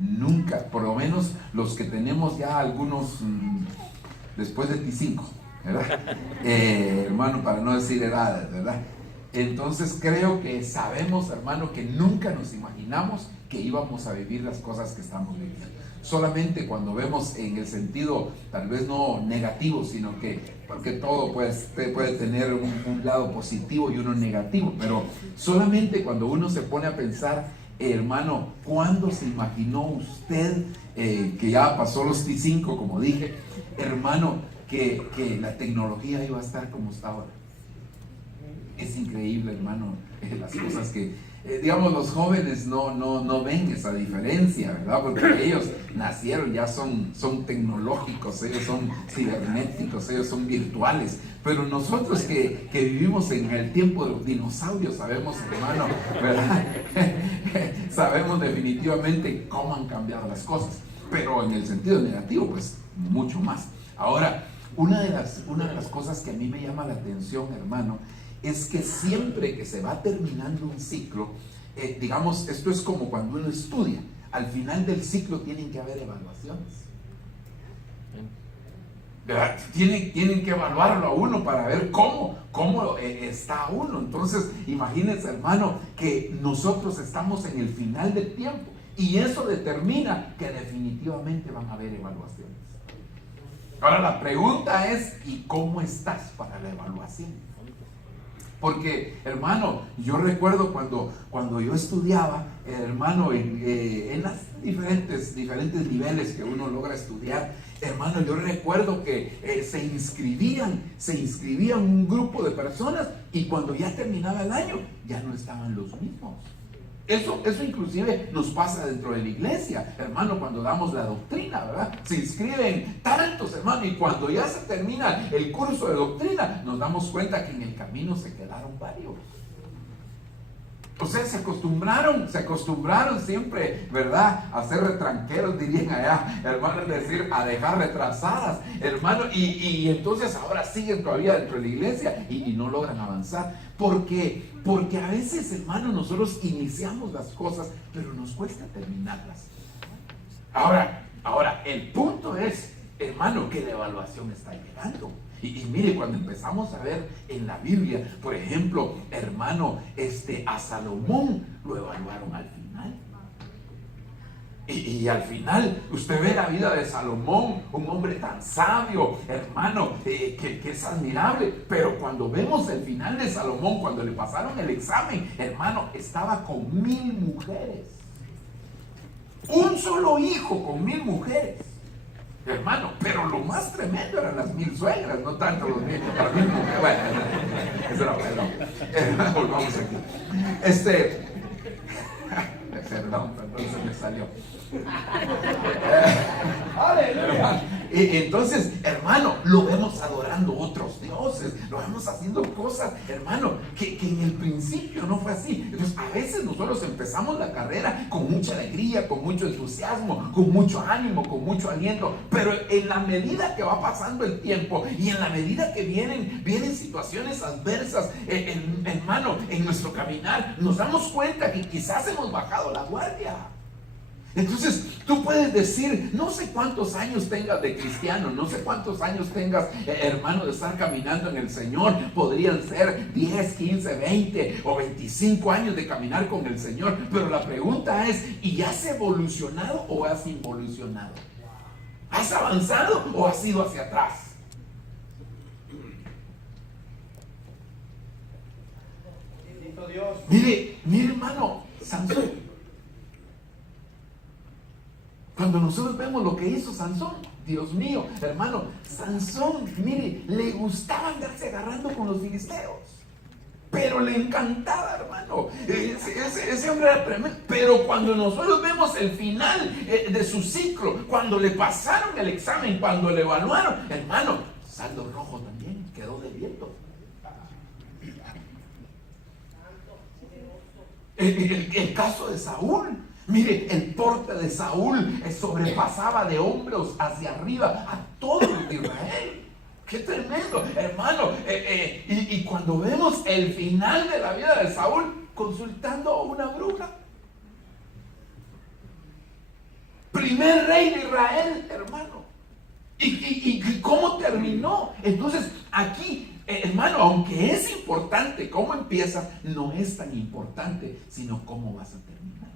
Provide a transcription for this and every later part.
Nunca, por lo menos los que tenemos ya algunos después de T5, ¿verdad? Hermano, para no decir edades, ¿verdad? Entonces creo que sabemos, hermano, que nunca nos imaginamos que íbamos a vivir las cosas que estamos viviendo. Solamente cuando vemos en el sentido, tal vez no negativo, sino que, porque todo puede tener un lado positivo y uno negativo, pero solamente cuando uno se pone a pensar, hermano, ¿cuándo se imaginó usted que ya pasó los T5, como dije, hermano, que la tecnología iba a estar como está ahora? Es increíble, hermano, las cosas que, digamos, los jóvenes no ven esa diferencia, ¿verdad? Porque ellos nacieron, ya son tecnológicos, ellos son cibernéticos, ellos son virtuales. Pero nosotros que vivimos en el tiempo de los dinosaurios, sabemos, hermano, ¿verdad? Sabemos definitivamente cómo han cambiado las cosas. Pero en el sentido negativo, pues, mucho más. Ahora, una de las cosas que a mí me llama la atención, hermano, es que siempre que se va terminando un ciclo, digamos, esto es como cuando uno estudia, al final del ciclo tienen que haber evaluaciones. ¿Verdad? Tienen que evaluarlo a uno para ver cómo está uno. Entonces, imagínense, hermano, que nosotros estamos en el final del tiempo y eso determina que definitivamente van a haber evaluaciones. Ahora la pregunta es, ¿y cómo estás para la evaluación? Porque, hermano, yo recuerdo cuando yo estudiaba, hermano, en las diferentes niveles que uno logra estudiar, hermano, yo recuerdo que se inscribían un grupo de personas y cuando ya terminaba el año, ya no estaban los mismos. Eso inclusive nos pasa dentro de la iglesia, hermano, cuando damos la doctrina, ¿verdad? Se inscriben tantos, hermano, y cuando ya se termina el curso de doctrina, nos damos cuenta que en el camino se quedaron varios. O sea, se acostumbraron siempre, ¿verdad? A ser retranqueros, dirían allá, hermano, es decir, a dejar retrasadas, hermano, y entonces ahora siguen todavía dentro de la iglesia y no logran avanzar. Porque a veces, hermano, nosotros iniciamos las cosas, pero nos cuesta terminarlas. Ahora, el punto es, hermano, que la evaluación está llegando. Y mire, cuando empezamos a ver en la Biblia, por ejemplo, hermano, a Salomón lo evaluaron al final. Y al final, usted ve la vida de Salomón, un hombre tan sabio, hermano, que es admirable. Pero cuando vemos el final de Salomón, cuando le pasaron el examen, hermano, estaba con 1000 mujeres. Un solo hijo con 1000 mujeres. Hermano, pero lo más tremendo eran las 1000 suegras, no tanto las 1000 mujeres. Bueno, eso era bueno. Volvamos aquí. Perdón, se me salió. ¡Aleluya! Entonces, hermano, lo vemos adorando otros dioses, lo vemos haciendo cosas, hermano, que en el principio no fue así. Entonces, a veces nosotros empezamos la carrera con mucha alegría, con mucho entusiasmo, con mucho ánimo, con mucho aliento, pero en la medida que va pasando el tiempo y en la medida que vienen situaciones adversas, hermano, en nuestro caminar, nos damos cuenta que quizás hemos bajado la guardia. Entonces tú puedes decir, no sé cuántos años tengas de cristiano, no sé cuántos años tengas, hermano, de estar caminando en el Señor. Podrían ser 10, 15, 20 o 25 años de caminar con el Señor. Pero la pregunta es, ¿y has evolucionado o has involucionado? ¿Has avanzado o has ido hacia atrás? Bendito Dios. Mire, hermano, Sansón. Cuando nosotros vemos lo que hizo Sansón, Dios mío, hermano, Sansón, mire, le gustaba andarse agarrando con los filisteos, pero le encantaba, hermano, ese hombre era tremendo. Pero cuando nosotros vemos el final de su ciclo, cuando le pasaron el examen, cuando le evaluaron, hermano, saldo rojo también, quedó debiendo. El caso de Saúl. Mire, el porte de Saúl sobrepasaba de hombros hacia arriba a todos los de Israel. ¡Qué tremendo, hermano! Y cuando vemos el final de la vida de Saúl, consultando a una bruja. primer rey de Israel, hermano. ¿Y cómo terminó? Entonces, aquí, hermano, aunque es importante cómo empiezas, no es tan importante, sino cómo vas a terminar.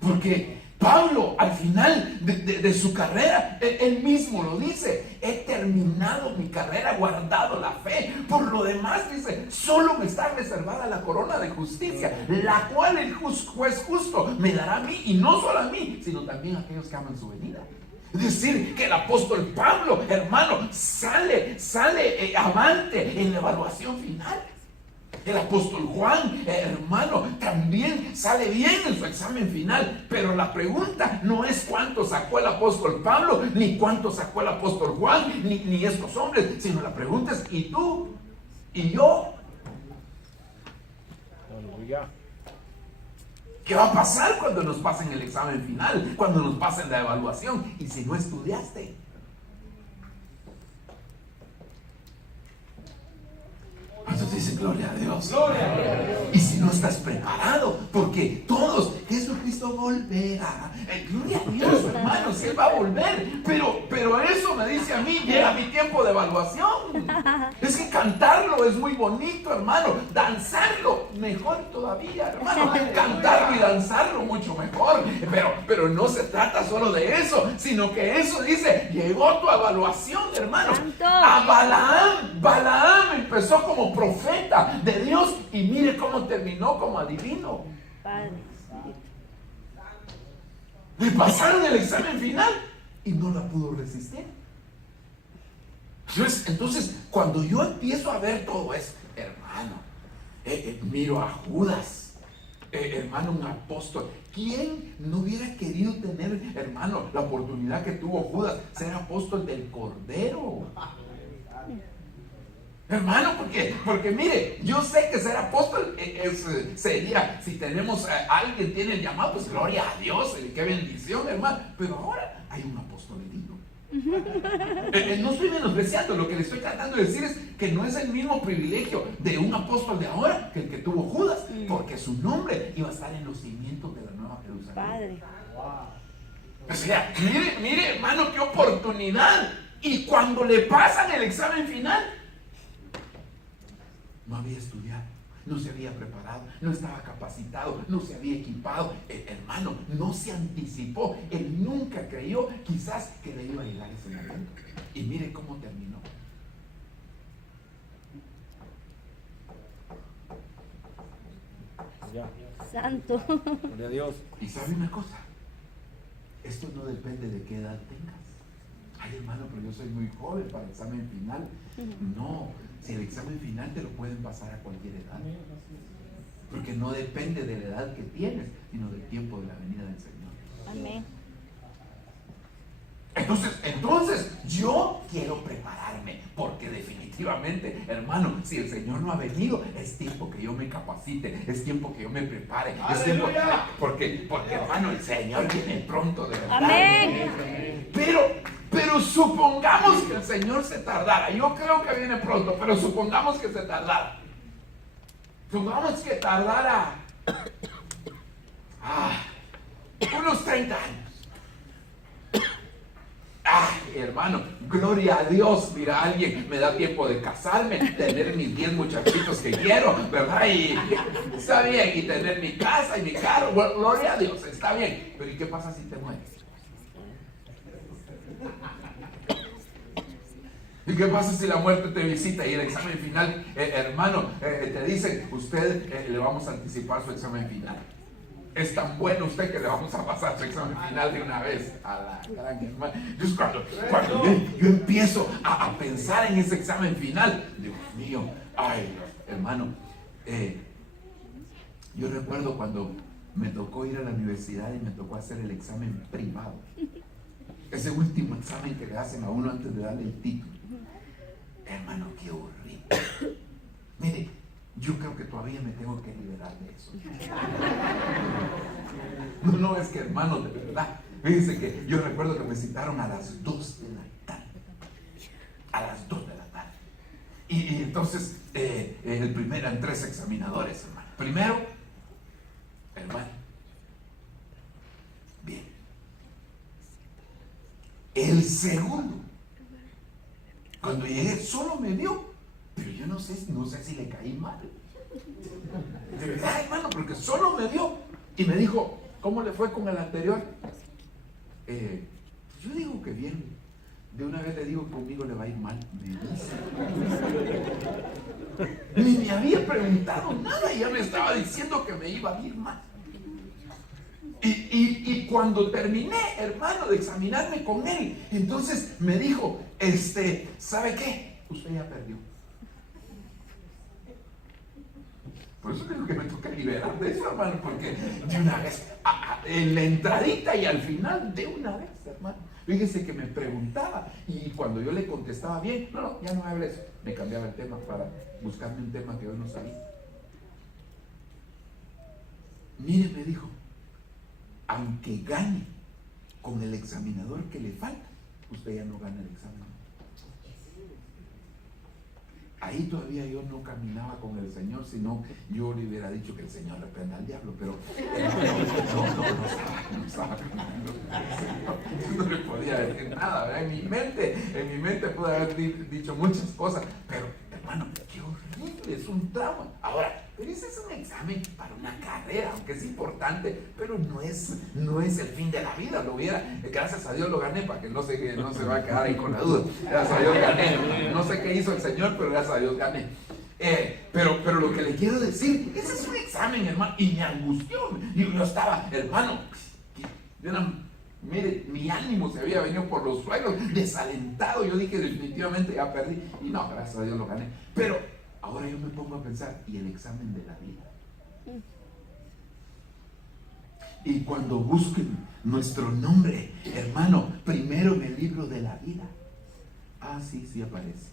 Porque Pablo, al final de su carrera, él mismo lo dice: he terminado mi carrera, guardado la fe. Por lo demás, dice, solo me está reservada la corona de justicia, la cual el juez justo me dará a mí, y no solo a mí, sino también a aquellos que aman su venida. Es decir, que el apóstol Pablo, hermano, sale avante en la evaluación final. El apóstol Juan, hermano, también sale bien en su examen final. Pero la pregunta no es cuánto sacó el apóstol Pablo, ni cuánto sacó el apóstol Juan, ni estos hombres, sino la pregunta es: ¿y tú? ¿Y yo? ¿Qué va a pasar cuando nos pasen el examen final? Cuando nos pasen la evaluación. ¿Y si no estudiaste? Entonces dicen: gloria a Dios. Gloria a Dios. Y si no estás preparado, porque todos, Jesucristo volverá. Gloria a Dios, hermanos, Él va a volver. Pero eso me dice a mí: llega mi tiempo de evaluación. Es que cantarlo es muy bonito, hermano. Danzarlo, mejor todavía, hermano. Cantarlo y danzarlo, mucho mejor. Pero no se trata solo de eso, sino que eso dice: llegó tu evaluación, hermano. A Balaam empezó como profeta de Dios, y mire cómo terminó como adivino. Padre. Le pasaron el examen final y no la pudo resistir. Entonces, cuando yo empiezo a ver todo eso, hermano, miro a Judas, hermano, un apóstol. ¿Quién no hubiera querido tener, hermano, la oportunidad que tuvo Judas, ser apóstol del Cordero? Hermano, porque mire, yo sé que ser apóstol sería, si tenemos alguien tiene el llamado, pues gloria a Dios, qué bendición, hermano. Pero ahora hay un apóstol herido. No estoy menospreciando, lo que le estoy tratando de decir es que no es el mismo privilegio de un apóstol de ahora que el que tuvo Judas, porque su nombre iba a estar en los cimientos de la Nueva Jerusalén. Padre. O sea, mire, hermano, qué oportunidad. Y cuando le pasan el examen final, no había estudiado, no se había preparado, no estaba capacitado, no se había equipado. Hermano, no se anticipó. Él nunca creyó quizás que le iba a llegar ese momento. Y mire cómo terminó. Santo. Gloria a Dios. Y sabe una cosa, esto no depende de qué edad tengas. Ay, hermano, pero yo soy muy joven para el examen final. No, si el examen final te lo pueden pasar a cualquier edad. Porque no depende de la edad que tienes, sino del tiempo de la venida del Señor. Amén. Entonces, yo quiero prepararme, porque definitivamente, hermano, si el Señor no ha venido, es tiempo que yo me capacite, es tiempo que yo me prepare, es tiempo, porque hermano, el Señor viene pronto, de verdad. Amén. Pero supongamos que el Señor se tardara. Yo creo que viene pronto, pero supongamos que se tardara. Supongamos que tardara unos 30 años. Ay, hermano, gloria a Dios. Mira, alguien me da tiempo de casarme, tener mis 10 muchachitos que quiero, ¿verdad? Y está bien, y tener mi casa y mi carro. Bueno, gloria a Dios, está bien. Pero ¿y qué pasa si te mueres? ¿Y qué pasa si la muerte te visita y el examen final, hermano, te dicen: usted le vamos a anticipar su examen final? Es tan bueno usted que le vamos a pasar su examen final de una vez a la gran hermana. Entonces cuando yo empiezo a pensar en ese examen final, Dios mío, ay, hermano, yo recuerdo cuando me tocó ir a la universidad y me tocó hacer el examen privado. Ese último examen que le hacen a uno antes de darle el título. Hermano, qué horrible. Mire, yo creo que todavía me tengo que liberar de eso. No, es que, hermano, de verdad, fíjense que yo recuerdo que me citaron a las 2 de la tarde. A las 2 de la tarde. Y entonces, eran 3 examinadores, hermano. Primero, hermano, El segundo, cuando llegué, solo me vio, pero yo no sé si le caí mal. De verdad, hermano, porque solo me vio y me dijo, ¿cómo le fue con el anterior? Yo digo que bien. De una vez le digo, conmigo le va a ir mal. Me dice. Ni me había preguntado nada y ya me estaba diciendo que me iba a ir mal. Y cuando terminé, hermano, de examinarme con él, entonces me dijo, ¿sabe qué? Usted ya perdió. Por eso digo que me toca liberar de eso, hermano, porque de una vez, en la entradita y al final, de una vez, hermano. Fíjese que me preguntaba y cuando yo le contestaba bien, no, ya no hable eso. Me cambiaba el tema para buscarme un tema que yo no sabía. Mire, me dijo, aunque gane con el examinador que le falta, usted ya no gana el examen. Ahí todavía yo no caminaba con el Señor, sino yo le hubiera dicho que el Señor reprenda al diablo, pero no estaba caminando con el Señor. No le podía decir nada, ¿verdad? En mi mente pude haber dicho muchas cosas, pero hermano, qué horrible, es un trauma. Ahora, pero ese es un examen para una carrera, aunque es importante, pero no es el fin de la vida. Lo hubiera, gracias a Dios lo gané, para que no se va a quedar ahí con la duda. Gracias a Dios gané. No sé qué hizo el Señor, pero gracias a Dios gané. Pero lo que le quiero decir, ese es un examen, hermano, y me angustió. Y yo estaba, hermano, mire, mi ánimo se había venido por los suelos, desalentado. Yo dije, definitivamente ya perdí. Y no, gracias a Dios lo gané. Pero ahora yo me pongo a pensar, ¿y el examen de la vida? Y cuando busquen nuestro nombre, hermano, primero en el libro de la vida. Sí aparece.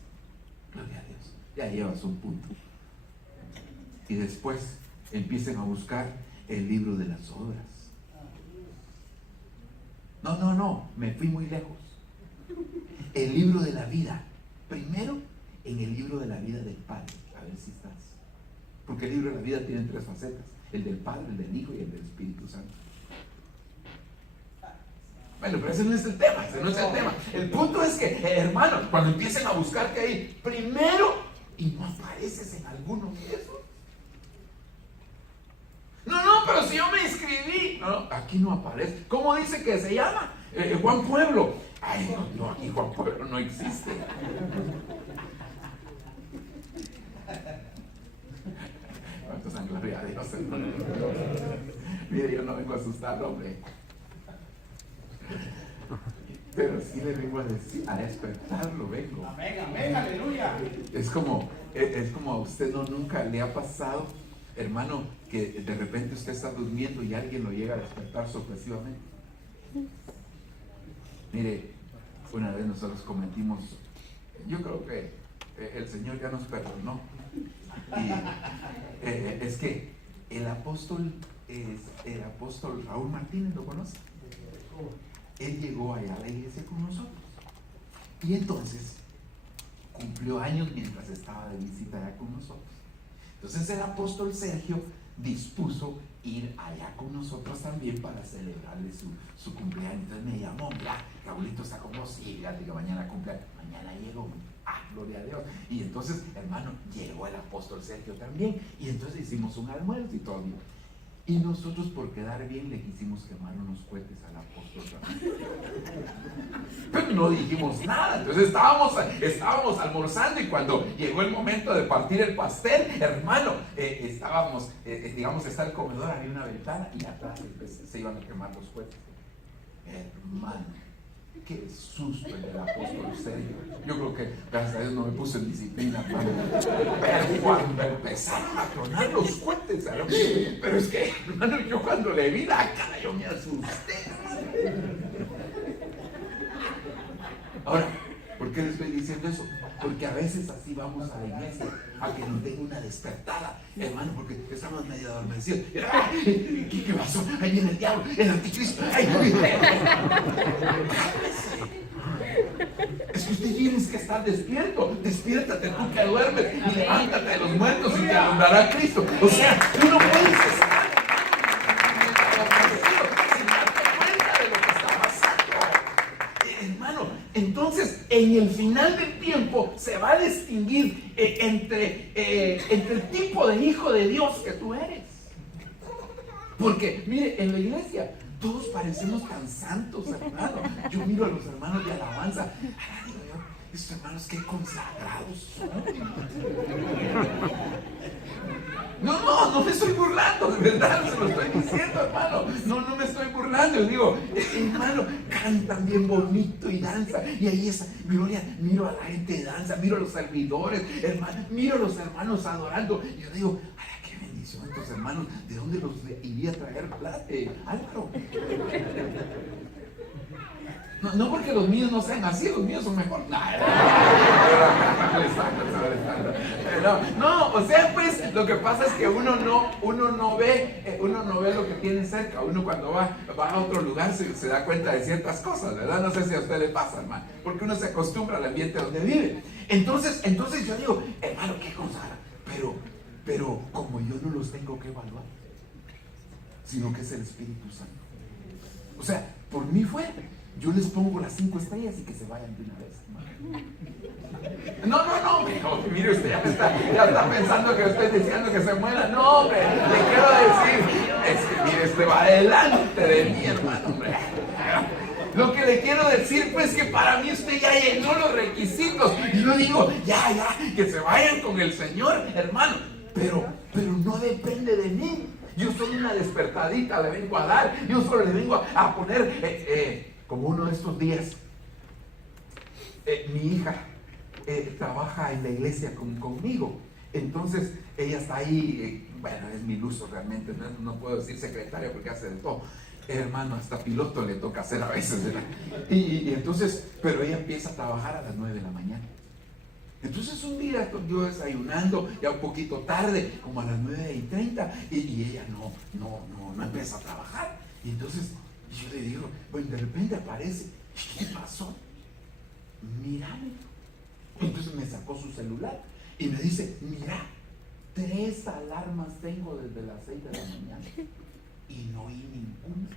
Gloria a Dios. Ya llevas un punto. Y después empiecen a buscar el libro de las obras. No, me fui muy lejos. El libro de la vida. Primero en el libro de la vida del Padre. A ver si estás. Porque el libro de la vida tiene 3 facetas. El del Padre, el del Hijo y el del Espíritu Santo. Bueno, pero ese no es el tema, El punto es que, hermano, cuando empiecen a buscar que hay primero y no apareces en alguno de esos. No, pero si yo me inscribí. No, aquí no aparece. ¿Cómo dice que se llama? Juan Pueblo. Ay, no, aquí Juan Pueblo no existe. ¿Cuántos han gloria a Dios? Mire, yo no vengo a asustarlo, hombre. Pero sí le vengo a decir, a despertarlo vengo. Amén, aleluya. Es como a usted nunca le ha pasado, hermano, que de repente usted está durmiendo y alguien lo llega a despertar sorpresivamente. Mire, una vez nosotros cometimos, yo creo que el Señor ya nos perdonó. Y es que el apóstol Raúl Martínez, ¿lo conoce? Él llegó allá a la iglesia con nosotros y entonces cumplió años mientras estaba de visita allá con nosotros. Entonces el apóstol Sergio dispuso ir allá con nosotros también para celebrarle su cumpleaños. Entonces me llamó, mira, Raulito está con vos, sí, fíjate que mañana cumpleaños. Mañana llegó, gloria a Dios. Y entonces, hermano, llegó el apóstol Sergio también y entonces hicimos un almuerzo y todo. Y nosotros, por quedar bien, le quisimos quemar unos cohetes al apóstol Ramón. Pero no dijimos nada. Entonces estábamos almorzando y cuando llegó el momento de partir el pastel, hermano, estábamos, digamos, está el comedor, había una ventana y atrás se iban a quemar los cohetes. Hermano, qué susto el del apóstol Sergio. Yo creo que, gracias a Dios, no me puse en disciplina, hermano. Pero cuando empezaron a tronar los cohetes, ¿sabes? Pero es que, hermano, yo cuando le vi la cara, yo me asusté. Ahora, ¿por qué le estoy diciendo eso? Porque a veces así vamos a la iglesia, a que nos den una despertada, hermano, porque estamos medio adormecidos. ¿Qué pasó? Ahí viene el diablo, el anticristo. Es que usted tienes que estar despierto. Despiértate tú que duermes y levántate de los muertos y te alumbrará Cristo. O sea, tú no puedes estar sin darte cuenta de lo que está pasando. Hermano, entonces en el final del tiempo se va a distinguir entre el tipo de hijo de Dios que tú eres. Porque, mire, en la iglesia todos parecemos tan santos, hermano. Yo miro a los hermanos de alabanza. Digo yo, estos hermanos qué consagrados son. No me estoy burlando, de verdad, se lo estoy diciendo, hermano. No me estoy burlando. Yo digo, hermano, cantan bien bonito y danza. Y ahí esa gloria, miro a la gente de danza, miro a los servidores, hermano, miro a los hermanos adorando. Y yo digo, qué bendición estos hermanos, ¿de dónde los iría a traer Álvaro? No porque los míos no sean así, los míos son mejor. No, o sea, pues lo que pasa es que uno no ve lo que tiene cerca. Uno cuando va a otro lugar se da cuenta de ciertas cosas, ¿verdad? No sé si a usted le pasa, hermano, porque uno se acostumbra al ambiente donde vive. Entonces yo digo, hermano, qué cosa, pero como yo no los tengo que evaluar, sino que es el Espíritu Santo. O sea, por mí fue. Yo les pongo las 5 estrellas y que se vayan de una vez. No, mire usted, ya está pensando que usted está diciendo que se muera. No, hombre, le quiero decir, es que mire, usted va adelante de mí, hermano, hombre. Lo que le quiero decir, pues, que para mí usted ya llenó los requisitos. Y yo digo, ya, que se vayan con el Señor, hermano. Pero no depende de mí. Yo soy una despertadita, le vengo a dar. Yo solo le vengo a poner... como uno de estos días, mi hija trabaja en la iglesia conmigo. Entonces ella está ahí, bueno, es mi luzo realmente, no puedo decir secretaria porque hace de todo. Hermano, hasta piloto le toca hacer a veces, ¿verdad? Y entonces, pero ella empieza a trabajar a las 9 de la mañana. Entonces un día yo desayunando, ya un poquito tarde, como a las 9:30, y ella no empieza a trabajar. Y entonces yo le digo, bueno, de repente aparece, ¿qué pasó? Mírame. Entonces me sacó su celular y me dice, mira, 3 alarmas tengo desde las 6 de la mañana y no oí ninguna.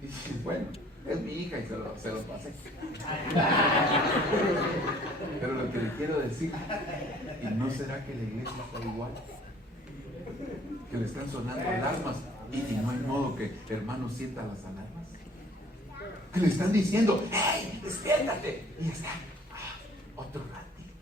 Y dije, bueno, es mi hija y se lo pasé. Pero lo que le quiero decir, ¿y no será que la iglesia está igual? Que le están sonando alarmas y no hay modo que el hermano sienta las alarmas. Que le están diciendo, ¡hey, despiértate! Y está, otro ratito.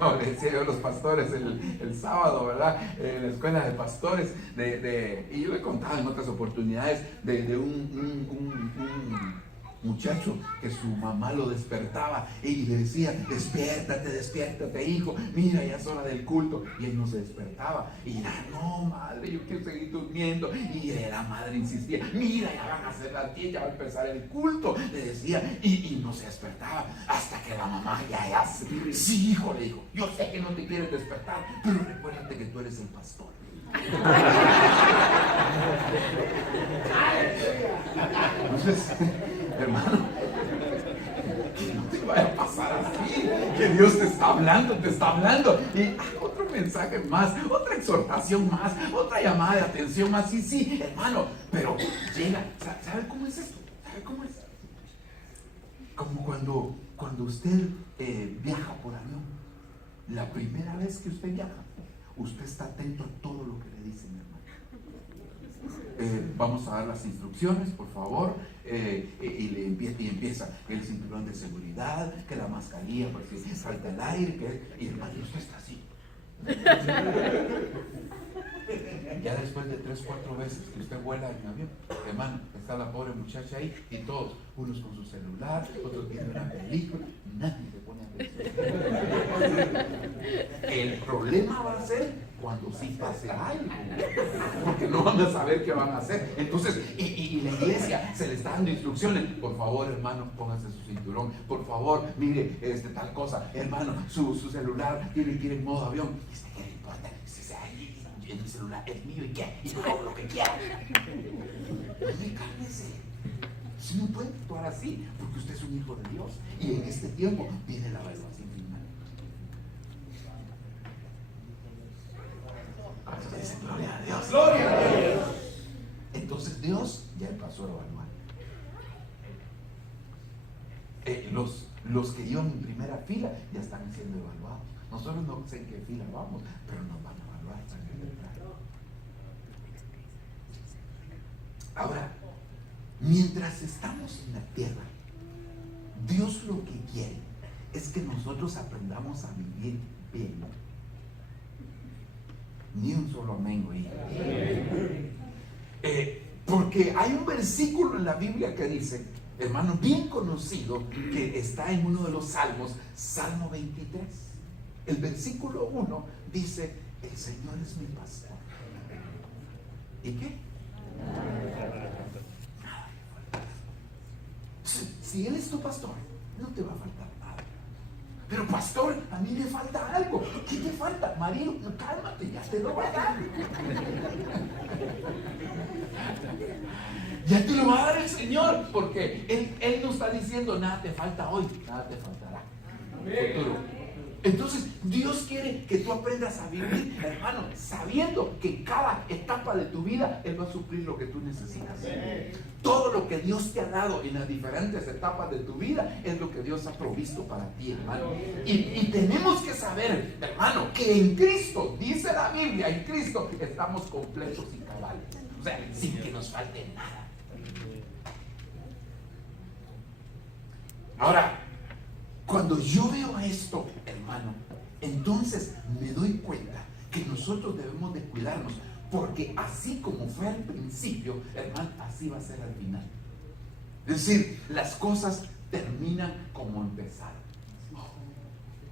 No, le decía yo a los pastores el sábado, ¿verdad? En la escuela de pastores, y yo he contado en otras oportunidades de un muchacho que su mamá lo despertaba y le decía, despiértate hijo, mira, ya es hora del culto, y él no se despertaba, y no madre, yo quiero seguir durmiendo, y la madre insistía, mira, ya van a hacer las 10, ya va a empezar el culto, le decía, y no se despertaba, hasta que la mamá ya sí hijo, le dijo, yo sé que no te quieres despertar, pero recuérdate que tú eres el pastor. Entonces, hermano, que no te vaya a pasar así, que Dios te está hablando, y otro mensaje más, otra exhortación más, otra llamada de atención más, sí, hermano, pero llega, ¿sabe cómo es esto? ¿Sabe cómo es? Como cuando usted viaja por avión, la primera vez que usted viaja, usted está atento a todo lo que le dicen, hermano. Vamos a dar las instrucciones, por favor, y empieza el cinturón de seguridad, que la mascarilla, porque si falta el aire, y hermano, usted está así. Ya después de 3-4 veces que usted vuela en avión, hermano, está la pobre muchacha ahí, y todos, unos con su celular, otros viendo una película, nadie le pone atención. El problema va a ser cuando sí pase algo, porque no van a saber qué van a hacer. Entonces, y la iglesia se le está dando instrucciones, por favor, hermano, póngase su cinturón, por favor, mire, tal cosa, hermano, su celular tiene que ir en modo avión. ¿Qué le importa? En mi celular es mío y qué, y yo hago lo que quiera. No me cálmese. Si no puede actuar así, porque usted es un hijo de Dios, y en este tiempo viene la evaluación final. Gloria a Dios. Los que iban en primera fila ya están siendo evaluados. Nosotros no sé en qué fila vamos, pero nos van a evaluar también, ¿verdad? Ahora, mientras estamos en la tierra, Dios lo que quiere es que nosotros aprendamos a vivir bien. Ni un solo amén, güey. Porque hay un versículo en la Biblia que dice, hermano, bien conocido, que está en uno de los salmos, Salmo 23. El versículo 1 dice, el Señor es mi pastor. ¿Y qué? Si Él es tu pastor, no te va a faltar nada. Pero pastor, a mí me falta algo. ¿Qué te falta? Marido, cálmate, ya te lo va a dar. Ya te lo va a dar el Señor, porque Él no está diciendo nada te falta hoy, nada te faltará en el futuro. Entonces Dios quiere que tú aprendas a vivir, hermano, sabiendo que en cada etapa de tu vida Él va a suplir lo que tú necesitas. Todo lo que Dios te ha dado en las diferentes etapas de tu vida es lo que Dios ha provisto para ti, hermano. Y tenemos que saber, hermano, que en Cristo, dice la Biblia, en Cristo estamos completos y cabales. O sea, sin que nos falte nada. Ahora, cuando yo veo esto, hermano, entonces me doy cuenta que nosotros debemos de cuidarnos, porque así como fue al principio, hermano, así va a ser al final. Es decir, las cosas terminan como empezaron.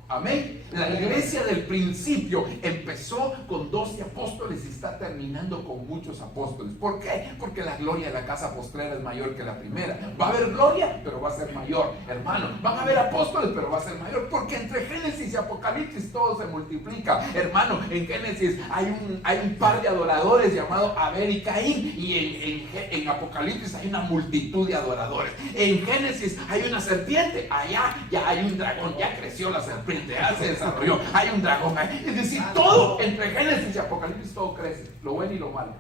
Amén. La iglesia del principio empezó con 12 apóstoles y está terminando con muchos apóstoles. ¿Por qué? Porque la gloria de la casa postrera es mayor que la primera. Va a haber gloria, pero va a ser mayor, hermano. Van a haber apóstoles, pero va a ser mayor. Porque entre Génesis y Apocalipsis todo se multiplica. Hermano, en Génesis hay un par de adoradores llamados Abel y Caín. Y en Apocalipsis hay una multitud de adoradores. En Génesis hay una serpiente. Allá ya hay un dragón. Ya creció la serpiente. Ya se desarrolló, hay un dragón ahí. Es decir, todo entre Génesis y Apocalipsis, todo crece, lo bueno y lo malo.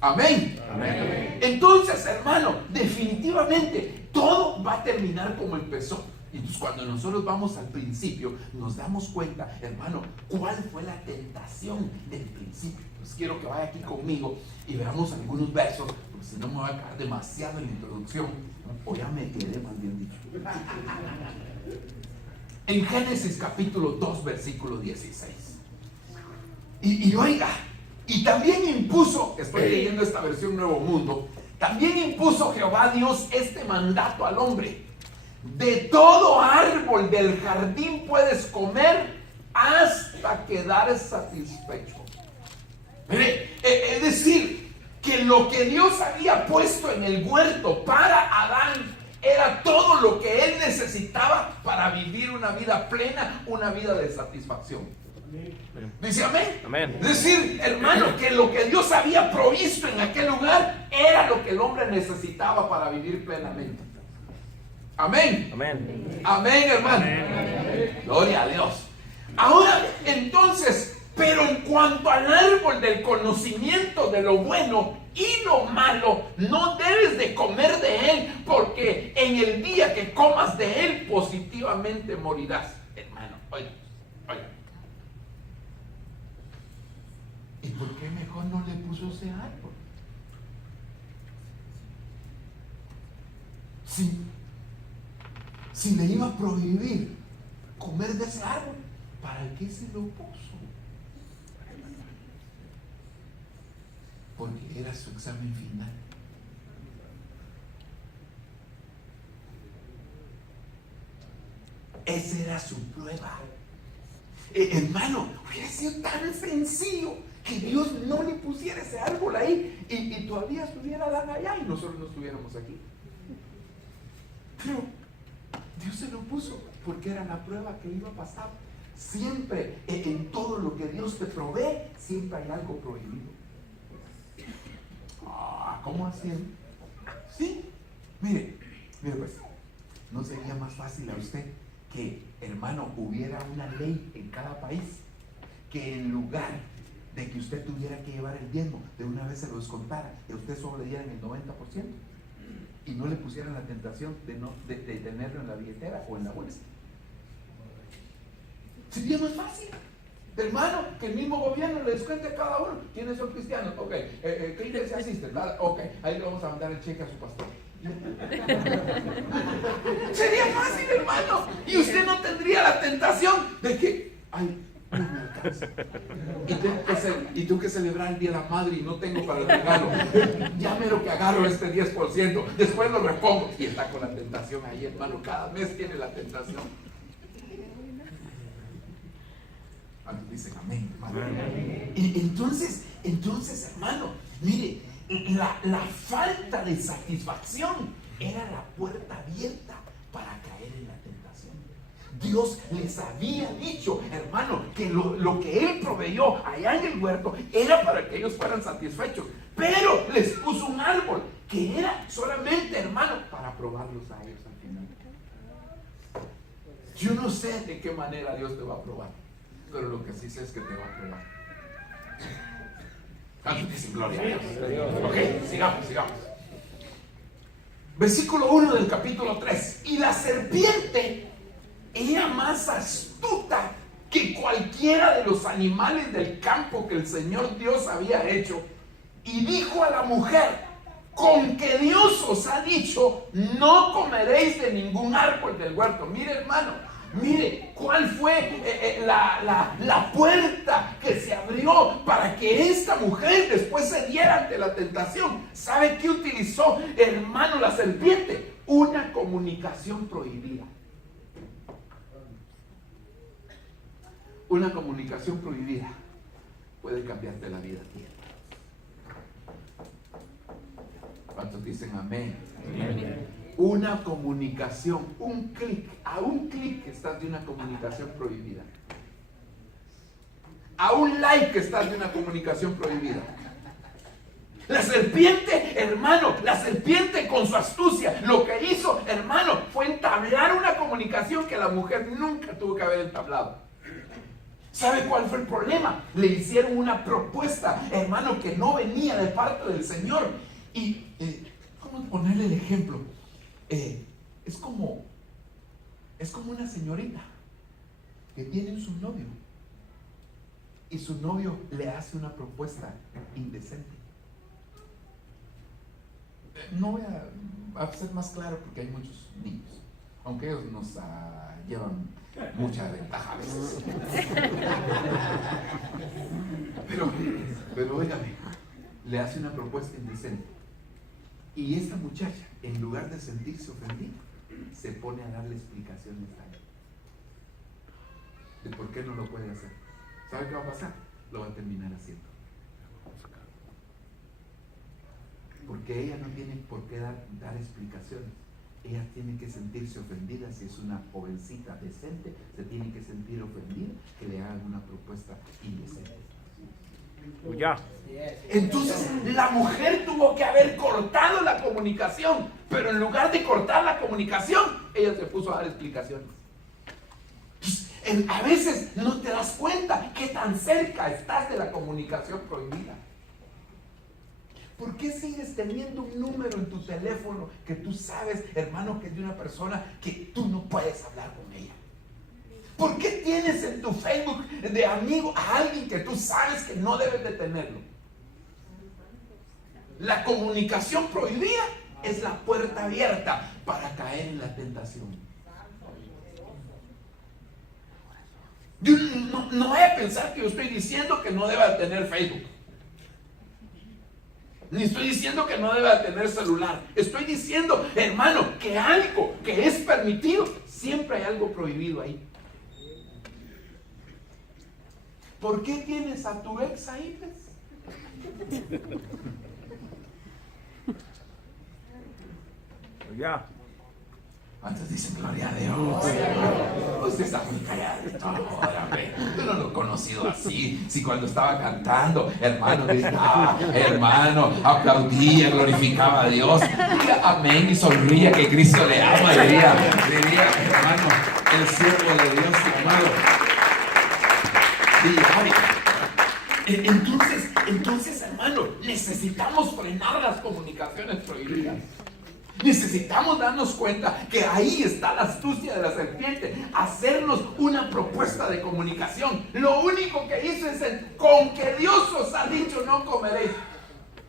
Amén. Amén. Entonces, hermano, definitivamente todo va a terminar como empezó. Entonces, cuando nosotros vamos al principio, nos damos cuenta, hermano, cuál fue la tentación del principio. Pues quiero que vaya aquí conmigo y veamos algunos versos, porque si no me va a quedar demasiado en la introducción, o ya me quedé, más bien dicho. En Génesis capítulo 2 versículo 16 y oiga, y también impuso, estoy leyendo esta versión Nuevo Mundo, también impuso Jehová Dios este mandato al hombre: de todo árbol del jardín puedes comer hasta quedar satisfecho. Mire, es decir, que lo que Dios había puesto en el huerto para Adán era todo lo que él necesitaba para vivir una vida plena, una vida de satisfacción. Dice amén. Amén. Es decir, hermano, que lo que Dios había provisto en aquel lugar era lo que el hombre necesitaba para vivir plenamente. Amén. Amén. Amén, hermano. Amén. Gloria a Dios. Ahora, entonces, pero en cuanto al árbol del conocimiento de lo bueno y lo malo, no debes de comer de él, porque en el día que comas de él, positivamente morirás. Hermano, oiga. ¿Y por qué mejor no le puso ese árbol? Si le iba a prohibir comer de ese árbol, ¿para qué se lo puso? Porque era su examen final. Esa era su prueba. Hermano, hubiera sido tan sencillo que Dios no le pusiera ese árbol ahí y todavía estuviera allá y nosotros no estuviéramos aquí. Pero Dios se lo puso porque era la prueba que iba a pasar. Siempre, en todo lo que Dios te provee, siempre hay algo prohibido. ¿Cómo así? Sí, mire pues, ¿no sería más fácil a usted que, hermano, hubiera una ley en cada país que en lugar de que usted tuviera que llevar el diezmo, de una vez se lo descontara y usted solo le diera en el 90%? y no le pusieran la tentación de tenerlo en la billetera o en la bolsa. Sería más fácil, hermano, que el mismo gobierno le descuente a cada uno. ¿Quiénes son cristianos? Ok, ¿qué iglesia asiste? Ok, ahí le vamos a mandar el cheque a su pastor. Sería fácil, hermano, y usted no tendría la tentación de que, ay, no me alcanza, y tengo que celebrar el Día de la Madre y no tengo para el regalo. Ya mero que agarro este 10%, después lo repongo, y está con la tentación ahí, hermano. Cada mes tiene la tentación. Dicen amén, hermano. Entonces, hermano, mire, la falta de satisfacción era la puerta abierta para caer en la tentación. Dios les había dicho, hermano, que lo que Él proveyó allá en el huerto era para que ellos fueran satisfechos, pero les puso un árbol que era solamente, hermano, para probarlos a ellos al final. Yo no sé de qué manera Dios te va a probar, pero lo que sí sé es que te va a probar. Dicen gloria a Dios. Ok, sigamos. Versículo 1 del capítulo 3. Y la serpiente era más astuta que cualquiera de los animales del campo que el Señor Dios había hecho. Y dijo a la mujer: con que Dios os ha dicho, no comeréis de ningún árbol del huerto. Mire, hermano, mire cuál fue la puerta que se abrió para que esta mujer después se diera ante la tentación. ¿Sabe qué utilizó, hermano, la serpiente? Una comunicación prohibida. Una comunicación prohibida puede cambiarte la vida a ti. ¿Cuántos dicen amén? Amén. Una comunicación, un clic, a un clic estás de una comunicación prohibida. A un like estás de una comunicación prohibida. La serpiente, hermano, la serpiente con su astucia, lo que hizo, hermano, fue entablar una comunicación que la mujer nunca tuvo que haber entablado. ¿Sabe cuál fue el problema? Le hicieron una propuesta, hermano, que no venía de parte del Señor. Y, ¿cómo ponerle el ejemplo? Es como una señorita que tiene su novio y su novio le hace una propuesta indecente. No voy a ser más claro porque hay muchos niños, aunque ellos nos llevan mucha ventaja a veces. Pero óigame, le hace una propuesta indecente. Y esta muchacha, en lugar de sentirse ofendida, se pone a darle explicaciones a él de por qué no lo puede hacer. ¿Sabe qué va a pasar? Lo va a terminar haciendo. Porque ella no tiene por qué dar explicaciones. Ella tiene que sentirse ofendida. Si es una jovencita decente, se tiene que sentir ofendida que le hagan una propuesta indecente. Ya. Entonces la mujer tuvo que haber cortado la comunicación, pero en lugar de cortar la comunicación, ella se puso a dar explicaciones. A veces no te das cuenta qué tan cerca estás de la comunicación prohibida. ¿Por qué sigues teniendo un número en tu teléfono que tú sabes, hermano, que es de una persona que tú no puedes hablar con ella? ¿Por qué tienes en tu Facebook de amigo a alguien que tú sabes que no debes de tenerlo? La comunicación prohibida es la puerta abierta para caer en la tentación. Yo no voy a pensar que yo estoy diciendo que no deba tener Facebook. Ni estoy diciendo que no deba tener celular. Estoy diciendo, hermano, que algo que es permitido, siempre hay algo prohibido ahí. ¿Por qué tienes a tu ex ahí, pues? Ya. Antes dicen gloria a Dios. Usted está muy callado. Yo no lo he conocido así. Si cuando estaba cantando, hermano, gritaba, hermano, aplaudía, glorificaba a Dios. Diga amén y sonría que Cristo le ama. Diría, hermano, el siervo de Dios, hermano. Entonces, hermano, necesitamos frenar las comunicaciones prohibidas. Necesitamos darnos cuenta que ahí está la astucia de la serpiente, hacernos una propuesta de comunicación. Lo único que hizo es con que Dios os ha dicho no comeréis.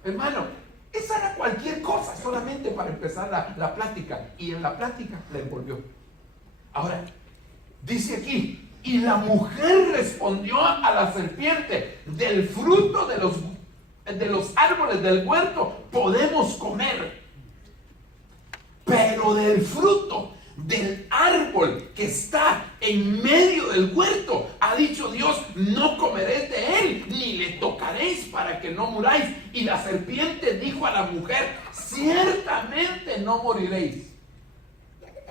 Hermano, esa era cualquier cosa, solamente para empezar la plática. Y en la plática la envolvió. Ahora, dice aquí, y la mujer respondió a la serpiente: del fruto de los árboles del huerto podemos comer, pero del fruto del árbol que está en medio del huerto, ha dicho Dios, no comeréis de él, ni le tocaréis para que no muráis. Y la serpiente dijo a la mujer: ciertamente no moriréis,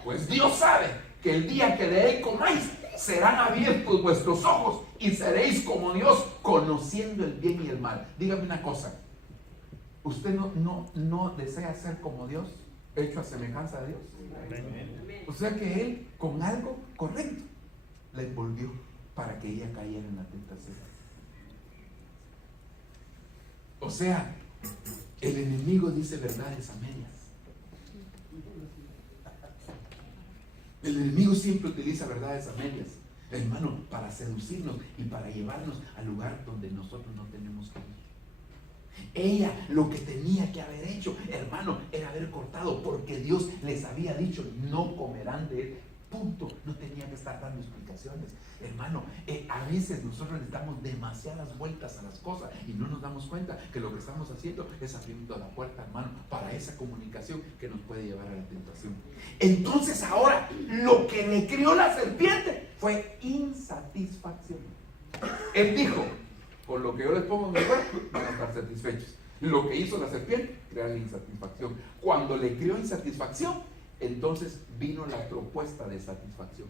pues Dios sabe que el día que de él comáis, serán abiertos vuestros ojos y seréis como Dios, conociendo el bien y el mal. Dígame una cosa, ¿usted no desea ser como Dios, hecho a semejanza de Dios? O sea que él, con algo correcto, la envolvió para que ella cayera en la tentación. O sea, el enemigo dice verdades a medias. El enemigo siempre utiliza verdades a medias, hermano, para seducirnos y para llevarnos al lugar donde nosotros no tenemos que ir. Ella lo que tenía que haber hecho, hermano, era haber cortado, porque Dios les había dicho: no comerán de él. Punto. No tenía que estar dando explicaciones. Hermano, a veces nosotros le damos demasiadas vueltas a las cosas y no nos damos cuenta que lo que estamos haciendo es abriendo la puerta, hermano, para esa comunicación que nos puede llevar a la tentación. Entonces ahora, lo que le crió la serpiente fue insatisfacción. Él dijo: con lo que yo les pongo en mi cuerpo van a estar satisfechos. Lo que hizo la serpiente, crear insatisfacción. Cuando le crió insatisfacción, entonces vino la propuesta de satisfacción.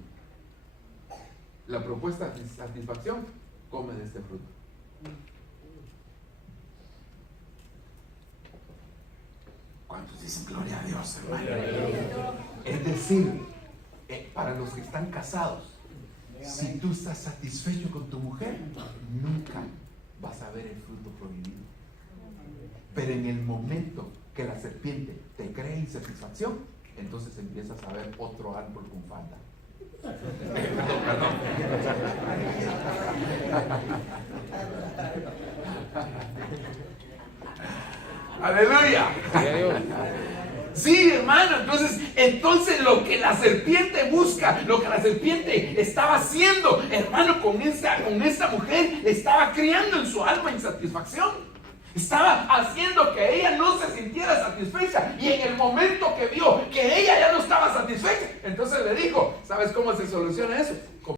La propuesta de satisfacción: come de este fruto. ¿Cuántos dicen gloria a Dios, hermano? Es decir, para los que están casados, si tú estás satisfecho con tu mujer, nunca vas a ver el fruto prohibido. Pero en el momento que la serpiente te crea insatisfacción, entonces empiezas a ver otro árbol con falda. Perdón. Aleluya. Sí, hermano, entonces lo que la serpiente busca, lo que la serpiente estaba haciendo, hermano, con esta mujer, estaba criando en su alma insatisfacción. Estaba haciendo que ella no se sintiera satisfecha, y en el momento que vio que ella ya no estaba satisfecha, entonces le dijo: ¿sabes cómo se soluciona eso?